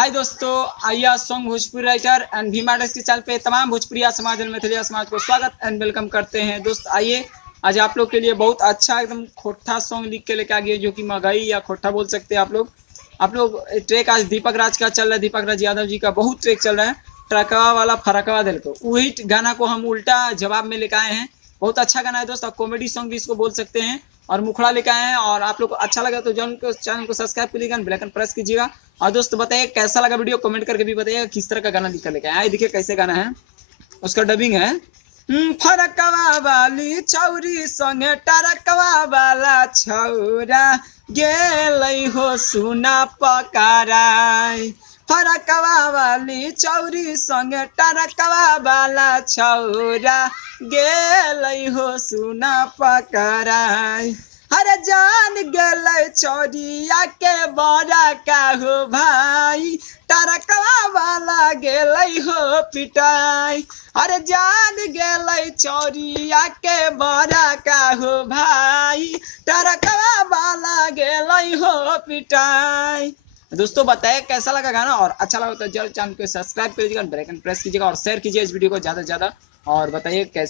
हाय दोस्तों, आइया song Bhojpuri writer and Bhima desk के चैनल पे तमाम भोजपुरिया समाज एंड मैथिलिया समाज को स्वागत एंड वेलकम करते हैं। दोस्त आइए आज आप लोग के लिए बहुत अच्छा एकदम खोट्ठा सॉन्ग लिख के लेके आ गए, जो कि मगई या खोट्ठा बोल सकते हैं आप लोग ट्रैक आज दीपक राज का चल रहा है। दीपक राज यादव जी का बहुत ट्रैक चल रहा है, ट्रकवा वाला फरकवा दिल को। वही गाना को हम उल्टा जवाब में लेके आए हैं। बहुत अच्छा गाना है दोस्त, आप कॉमेडी सॉन्ग भी इसको बोल सकते हैं और मुखड़ा लेके आए हैं। और आप लोग को अच्छा लगा तो चैनल को सब्सक्राइब करिएगा, बेल आइकन प्रेस कीजिएगा। और दोस्त बताइए कैसा लगा वीडियो, कमेंट करके भी बताइएगा किस तरह का गाना लिखकर लेके आए। देखिए कैसे गाना है, उसका डबिंग है। फरकवा वाली चौरी संगे टरकवा वाला छौरा गेलै हो सुना पकाराय। फरकवा वाली चौरी संगे टरकवा वाला छौरा गेलै हो सुना पकाराय। अरे जान गेलै चौरिया के बड़ा का हो भाई, टरकवा वाला गेलै हो पिटाई। अरे जान गेलै चौरिया के बड़ा का हो भाई, टरकवा वाला गेलै हो पिटाई। दोस्तों बताइए कैसा लगा गाना, और अच्छा लगा तो जरूर चैनल को सब्सक्राइब कीजिएगा, बेल आइकन प्रेस कीजिएगा और शेयर कीजिए इस वीडियो को ज़्यादा से ज़्यादा। और बताइए कैसे